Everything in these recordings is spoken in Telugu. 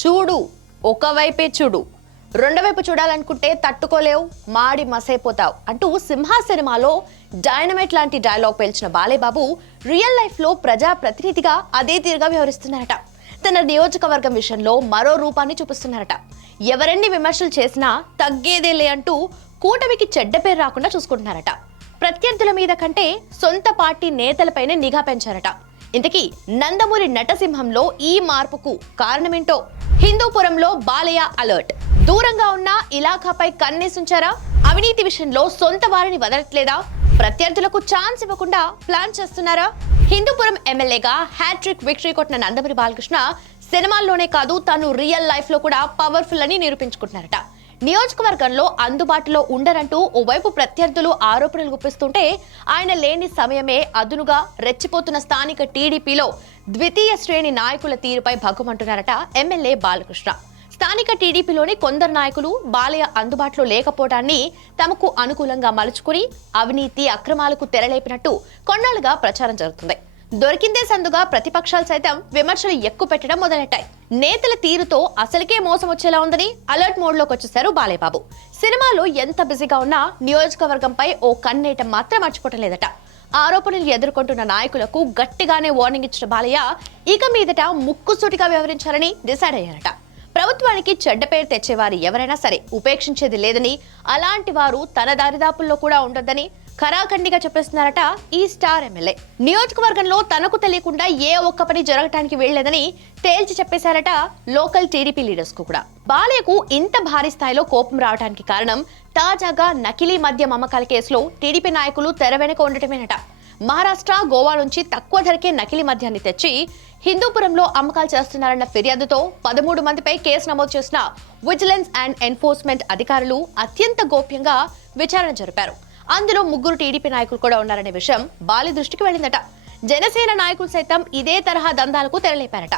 చూడు ఒకవైపే చూడు రెండవైపు చూడాలనుకుంటే తట్టుకోలేవు మాడి మసైపోతావు అంటూ సింహా సినిమాలో డైనమైట్ లాంటి డైలాగ్ పేల్చిన బాలేబాబు రియల్ లైఫ్ లో ప్రజా ప్రతినిధిగా అదే తీరుగా వ్యవహరిస్తున్నారట. తన నియోజకవర్గం విషయంలో మరో రూపాన్ని చూపిస్తున్నారట. ఎవరెన్ని విమర్శలు చేసినా తగ్గేదేలే అంటూ కూటమికి చెడ్డ పేరు రాకుండా చూసుకుంటున్నారట. ప్రత్యర్థుల మీద కంటే సొంత పార్టీ నేతలపైనే నిఘా పెంచారట. ఇంతకీ నందమూరి నటసింహంలో ఈ మార్పుకు కారణమేంటో? హిందూపురంలో బాలయ్య అలర్ట్. దూరంగా ఉన్న ఇలాఖాపై కన్నేసుంచారా? అవినీతి విషయంలో సొంత వారిని వదలట్లేదా? ప్రత్యర్థులకు ఛాన్స్ ఇవ్వకుండా ప్లాన్ చేస్తున్నారా? హిందూపురం ఎమ్మెల్యేగా హ్యాట్రిక్ విక్టరీ కొట్టిన నందమూరి బాలకృష్ణ సినిమాల్లోనే కాదు తాను రియల్ లైఫ్ లో కూడా పవర్ఫుల్ అని నిరూపించుకుంటున్నారట. నియోజకవర్గంలో అందుబాటులో ఉండరంటూ ఓవైపు ప్రత్యర్థులు ఆరోపణలు గుప్పిస్తుంటే ఆయన లేని సమయమే అదునుగా రెచ్చిపోతున్న స్థానిక టీడీపీలో ద్వితీయ శ్రేణి నాయకుల తీరుపై భగ్గుమంటున్నారట ఎమ్మెల్యే బాలకృష్ణ. స్థానిక టీడీపీలోని కొందరు నాయకులు బాలయ్య అందుబాటులో లేకపోవడాన్ని తమకు అనుకూలంగా మలుచుకుని అవినీతి అక్రమాలకు తెరలేపినట్టు కొన్నాళ్లుగా ప్రచారం జరుగుతుంది. దొరికిందే సందుగా ప్రతిపక్షాలు సైతం విమర్శలు ఎక్కువ పెట్టడం మొదలెట్టాయి. నేతల తీరుతో అసలుకే మోసం వచ్చేలా ఉందని అలర్ట్ మోడ్ లోకి వచ్చేశారు బాలేబాబు. సినిమాలో ఎంత బిజీగా ఉన్నా నియోజకవర్గంపై ఓ కన్నేయటం మాత్రం మర్చిపోవటం లేదట. ఆరోపణలు ఎదుర్కొంటున్న నాయకులకు గట్టిగానే వార్నింగ్ ఇచ్చిన బాలయ్య ఇక మీదట ముక్కుసూటిగా వ్యవహరించాలని డిసైడ్ అయ్యారట. ప్రభుత్వానికి చెడ్డ పేరు తెచ్చేవారు ఎవరైనా సరే ఉపేక్షించేది లేదని, అలాంటి వారు తన దారిదాపుల్లో కూడా ఉండొద్దని ఖరాఖండిగా చెప్పేస్తున్నారట ఈ స్టార్ ఎమ్మెల్యే. నియోజకవర్గంలో తనకు తెలియకుండా ఏ ఒక్క పని జరగటానికి వెళ్లేదని తేల్చి చెప్పేశారట లోకల్ టీడీపీ లీడర్స్ కు కూడా. బాలయ్యకు ఇంత భారీ స్థాయిలో కోపం రావడానికి కారణం తాజాగా నకిలీ మద్యం అమ్మకాల కేసులో టీడీపీ నాయకులు తెర వెనుక ఉండటమేనట. మహారాష్ట్ర, గోవా నుంచి తక్కువ ధరకే నకిలీ మద్యాన్ని తెచ్చి హిందూపురంలో అమ్మకాలు చేస్తున్నారన్న ఫిర్యాదుతో 13 మందిపై కేసు నమోదు చేసిన విజిలెన్స్ అండ్ ఎన్ఫోర్స్మెంట్ అధికారులు అత్యంత గోప్యంగా విచారణ జరిపారు. అందులో 3 టీడీపీ నాయకులు కూడా ఉన్నారనే విషయం బాలి దృష్టికి వెళ్ళిందట. జనసేన నాయకులు సైతం ఇదే తరహా దందాలకు తెరలేపారట.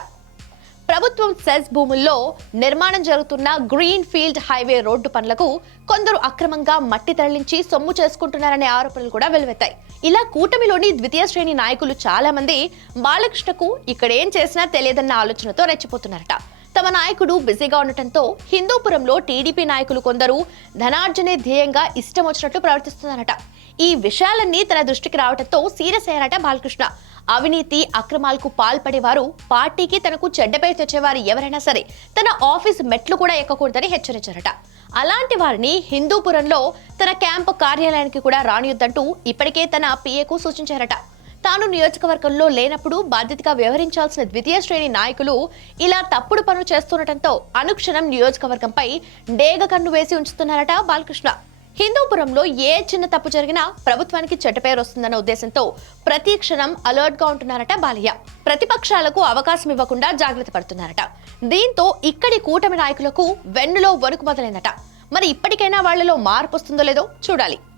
ప్రభుత్వం సెస్ భూముల్లో నిర్మాణం జరుగుతున్న గ్రీన్ ఫీల్డ్ హైవే రోడ్డు పనులకు కొందరు అక్రమంగా మట్టి తరలించి సొమ్ము చేసుకుంటున్నారనే ఆరోపణలు కూడా వెలువెత్తాయి. ఇలా కూటమిలోని ద్వితీయ శ్రేణి నాయకులు చాలా మంది బాలకృష్ణకు ఇక్కడేం చేసినా తెలియదన్న ఆలోచనతో రెచ్చిపోతున్నారట. తమ నాయకుడు బిజీగా ఉండటంతో హిందూపురంలో టీడీపీ నాయకులు కొందరు ధనార్జనే ధ్యేయంగా ఇష్టం వచ్చినట్లు ప్రవర్తిస్తున్నారట. ఈ విషయాలన్నీ తన దృష్టికి రావడంతో సీరియస్ అయ్యారట బాలకృష్ణ. అవినీతి అక్రమాలకు పాల్పడేవారు, పార్టీకి తనకు చెడ్డ పేరు తెచ్చేవారు ఎవరైనా సరే తన ఆఫీస్ మెట్లు కూడా ఎక్కకూడదని హెచ్చరించారట. అలాంటి వారిని హిందూపురంలో తన క్యాంపు కార్యాలయానికి కూడా రానియొద్దంటూ ఇప్పటికే తన పిఏకు సూచించారట. తాను నియోజకవర్గంలో లేనప్పుడు బాధ్యతగా వ్యవహరించాల్సిన ద్వితీయ శ్రేణి నాయకులు ఇలా తప్పుడు పనులు చేస్తుండటంతో అనుక్షణం నియోజకవర్గంపై డేగ కన్ను వేసి ఉంచుతున్నారట బాలకృష్ణ. హిందూపురంలో ఏ చిన్న తప్పు జరిగినా ప్రభుత్వానికి చెడ్డ పేరు వస్తుందన్న ఉద్దేశంతో ప్రతి క్షణం అలర్ట్ గా ఉంటున్నారట బాలయ్య. ప్రతిపక్షాలకు అవకాశం ఇవ్వకుండా జాగ్రత్త పడుతున్నారట. దీంతో ఇక్కడి కూటమి నాయకులకు వెన్నులో వణుకు మొదలైందట. మరి ఇప్పటికైనా వాళ్లలో మార్పు వస్తుందో లేదో చూడాలి.